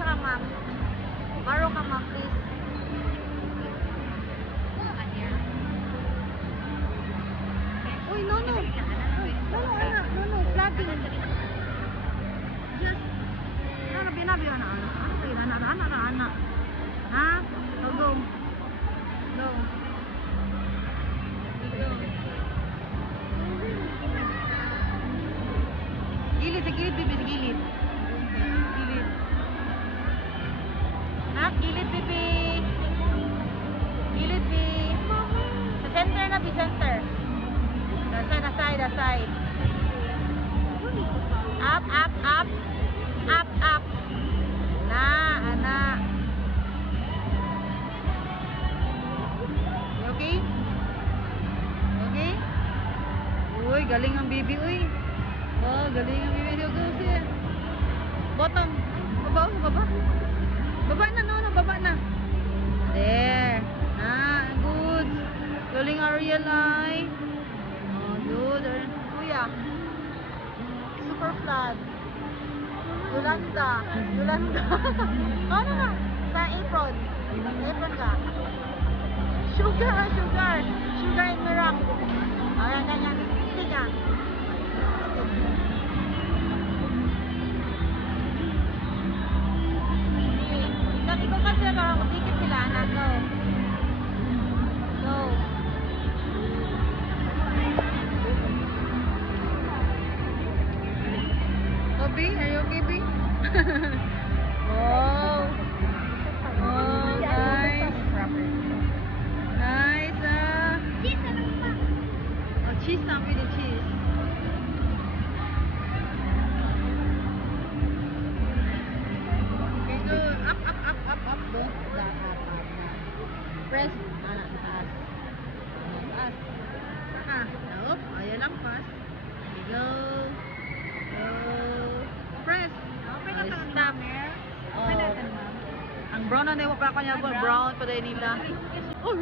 asa ka, ma'am? Baro ka, ma'am, please. Uy, no. No, anak. No. Flapping. Just, binabi, anak. Anak. Ha? Go. Gilid, bibi, gilid. Nak, gilid, bibi. Gilid, bi. Sa center na, bi, center. The side. Up. Na, anak. Okay? Uy, galing ang bibi, uy. Oh, galing ang bibi. Go, siya. Bottom. Baba. Baba na. There. Good. Galing Ariel, ay. Oh, good. Kuya. Super flat. Yolanda. Ano na? Sa apron. Apron ka. Sugar and mirak. Ayan, ganyan. Stick ka. Ikaw kasi karang matikit sila, anak. Go. B, are you okay, B? Oh, nice. Oh, cheese na, pili cheese. Okay, go. Up. Don't flat, up. Press. Taas. Nope. Ayan lang, pass. Okay, go. Press. Stop. Ang brown na naiwa pa kanya, brown pa dahil nila. Oh,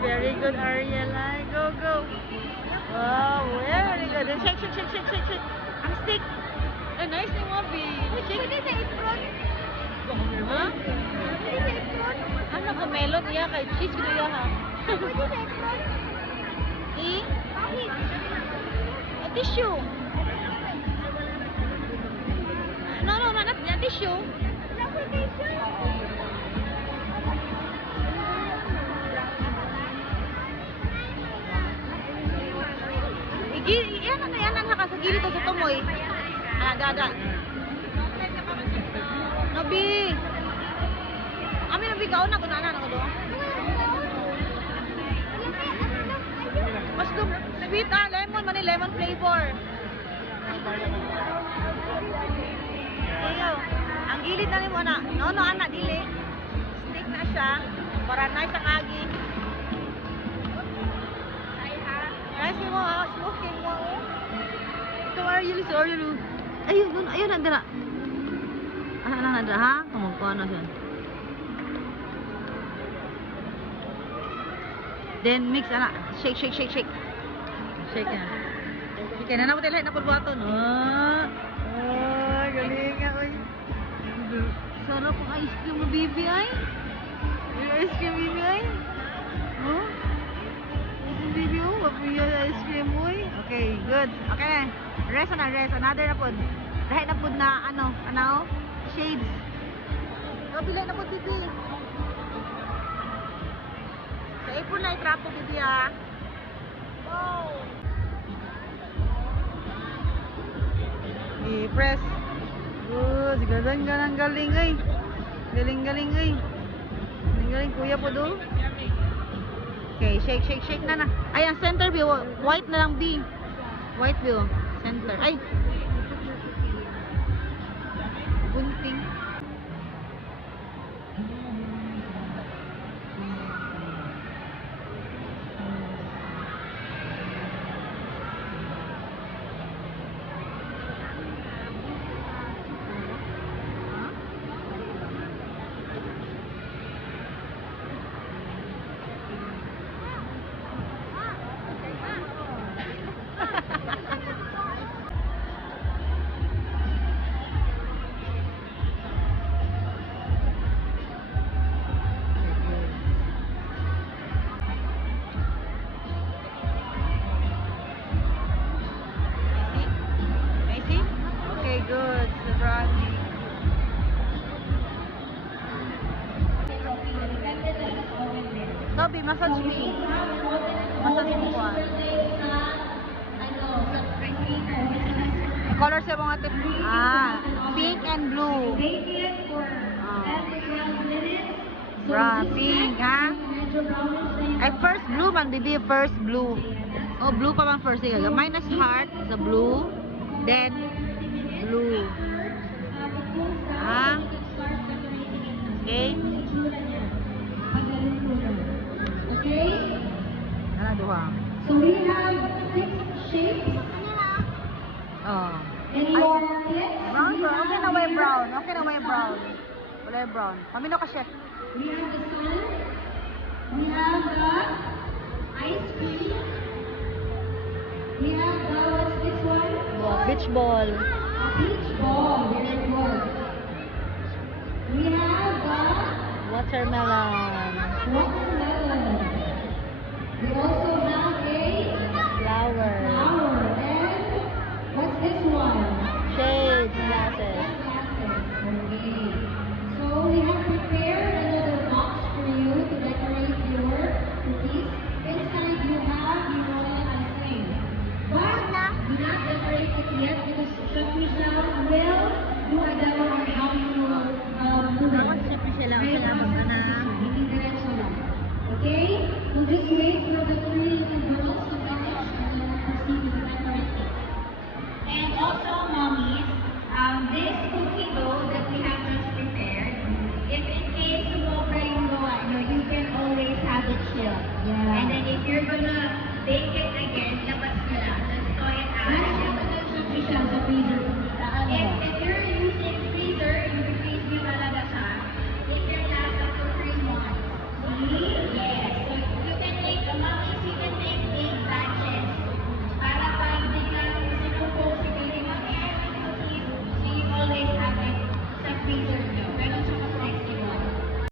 very good, Ariel. Go. Wow, very good. Shake. Ang stick. Nice ni Mobi. Shake. Pwede sa apron. Ha? Pwede sa apron. Ano ko, melon iya kay cheese ko iya ha. Pwede sa apron. Tissue. No, not tissue. Yan ka sa gilid sa tumoy. Gaga. Nabi. Ami nabi ka una kun ana do. Mas sweet lemon flavor. Ayo. Ang gilid na nimo na. No, ana dili. Stick na siya para nice ang agi. Nice mo, smoking mo. Ito Ariel. Ayun na dira. Ano na dira ha? Kumugpo na siya. Then mix ana, shake. Shake na. Okay na mo lahat na pulbuhaton. Oh, galing nga oy. Sarap ang ice cream mo, baby ay. Yung ice cream, baby ay. Oh. Baby, wapuya ice cream mo. Okay, good. Okay na. Rest. Another na po. Dahil na po na shades. Bilay na po, baby. Sa ipon na itrapo, baby ha. Wow. I-press. Good. Galing ay. Galing ay. Galing kuya po do. Okay, shake na. Ay, ang center view, white na lang B. White view, center. Ay! Bunting. massage me. Massage mo ko. Color sa mga tip. Pink and blue. Pink, ha? Ay, first blue man, baby. First blue. Oh, blue pa man first. Sige, minus heart sa blue. Then, blue. Ha? Okay? Okay? Ano, duha? So we have 6 shapes. Oh. Any more kids? Brown, brown. Okay na way brown. Okay na way brown. Wala brown. Pamino ka, chef. We have the sun. We have the ice cream. We have the, what's this one? Beach ball. A beach ball. Very good. We have the Watermelon. watermelon. We also have a Flower.